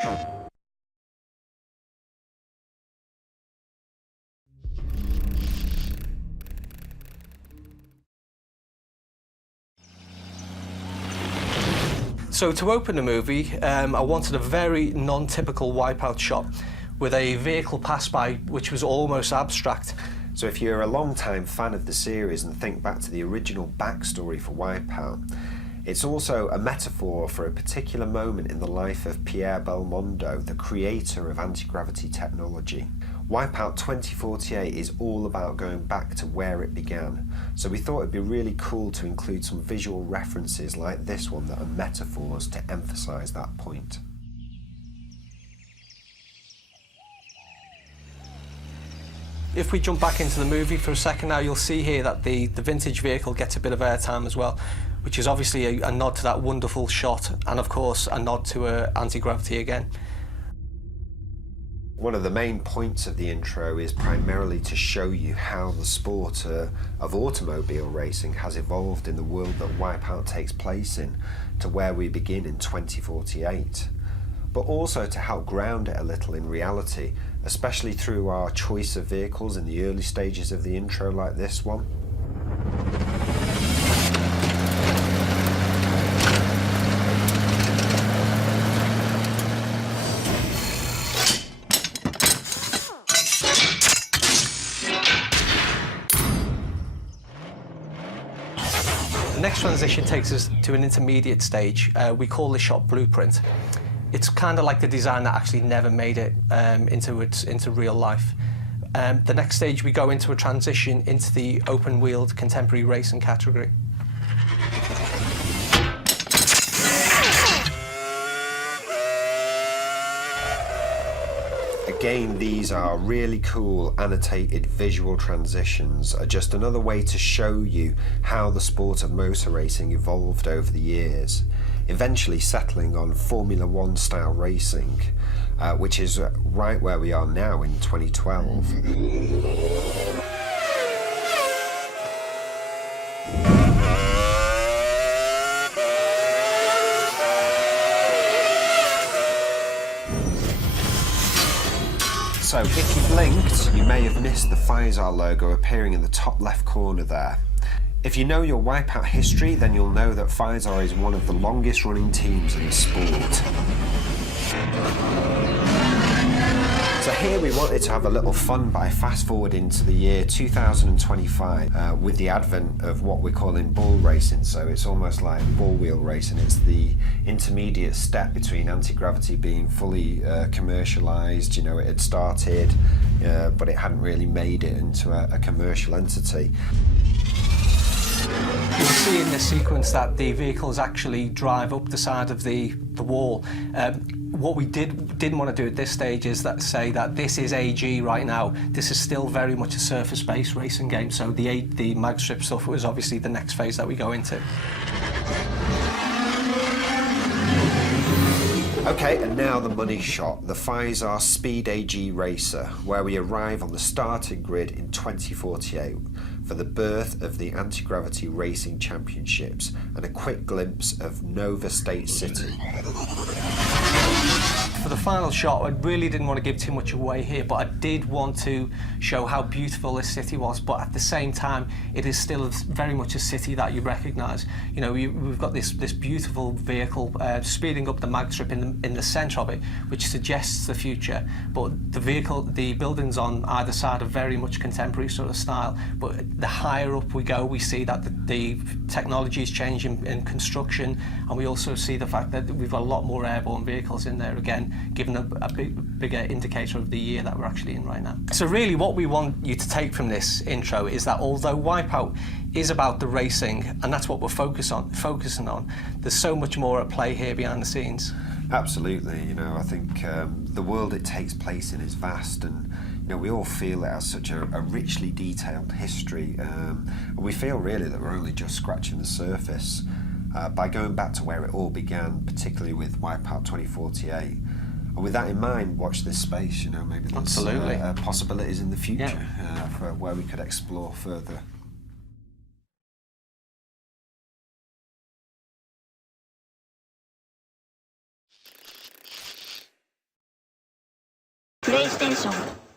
So to open the movie, I wanted a very non-typical WipEout shot with a vehicle pass by which was almost abstract. So if you're a long-time fan of the series and think back to the original backstory for WipEout, it's also a metaphor for a particular moment in the life of Pierre Belmondo, the creator of anti-gravity technology. WipEout 2048 is all about going back to where it began, so we thought it'd be really cool to include some visual references like this one that are metaphors to emphasize that point. If we jump back into the movie for a second now, you'll see here that the vintage vehicle gets a bit of airtime as well, which is obviously a nod to that wonderful shot, and of course a nod to anti-gravity again. One of the main points of the intro is primarily to show you how the sport of automobile racing has evolved in the world that WipEout takes place in, to where we begin in 2048. But also to help ground it a little in reality, especially through our choice of vehicles in the early stages of the intro like this one. The next transition takes us to an intermediate stage. We call this shot Blueprint. It's kind of like the design that actually never made it into real life. The next stage we go into a transition into the open-wheeled contemporary racing category. Again, these are really cool annotated visual transitions, just another way to show you how the sport of motor racing evolved over the years, eventually settling on Formula One style racing, which is right where we are now in 2012. So if you blinked, you may have missed the Pfizer logo appearing in the top left corner there. If you know your WipEout history, then you'll know that Pfizer is one of the longest running teams in the sport. So here we wanted to have a little fun by fast forwarding to the year 2025 with the advent of what we're calling ball racing. So it's almost like ball wheel racing. It's the intermediate step between anti-gravity being fully commercialized. You know, it had started, but it hadn't really made it into a commercial entity. You'll see in this sequence that the vehicles actually drive up the side of the wall. What we didn't want to do at this stage is say that this is AG right now. This is still very much a surface-based racing game, so the mag strip stuff was obviously the next phase that we go into. Okay, and now the money shot, the Pfizer Speed AG Racer, where we arrive on the starting grid in 2048 for the birth of the Anti-Gravity Racing Championships and a quick glimpse of Nova State City. For the final shot, I really didn't want to give too much away here, but I did want to show how beautiful this city was, but at the same time, it is still very much a city that you recognise. You know, we've got this beautiful vehicle speeding up the mag strip in the centre of it, which suggests the future, but the buildings on either side are very much contemporary sort of style, but the higher up we go, we see that the technology is changing in construction, and we also see the fact that we've got a lot more airborne vehicles in there, again, giving a bigger indicator of the year that we're actually in right now. So really what we want you to take from this intro is that although WipEout is about the racing, and that's what we're focusing on, there's so much more at play here behind the scenes. Absolutely, you know, I think the world it takes place in is vast, and you know, we all feel it has such a richly detailed history, and we feel really that we're only just scratching the surface by going back to where it all began, particularly with WipEout 2048. And with that in mind, watch this space, you know, maybe there's possibilities in the future for where we could explore further. ステーション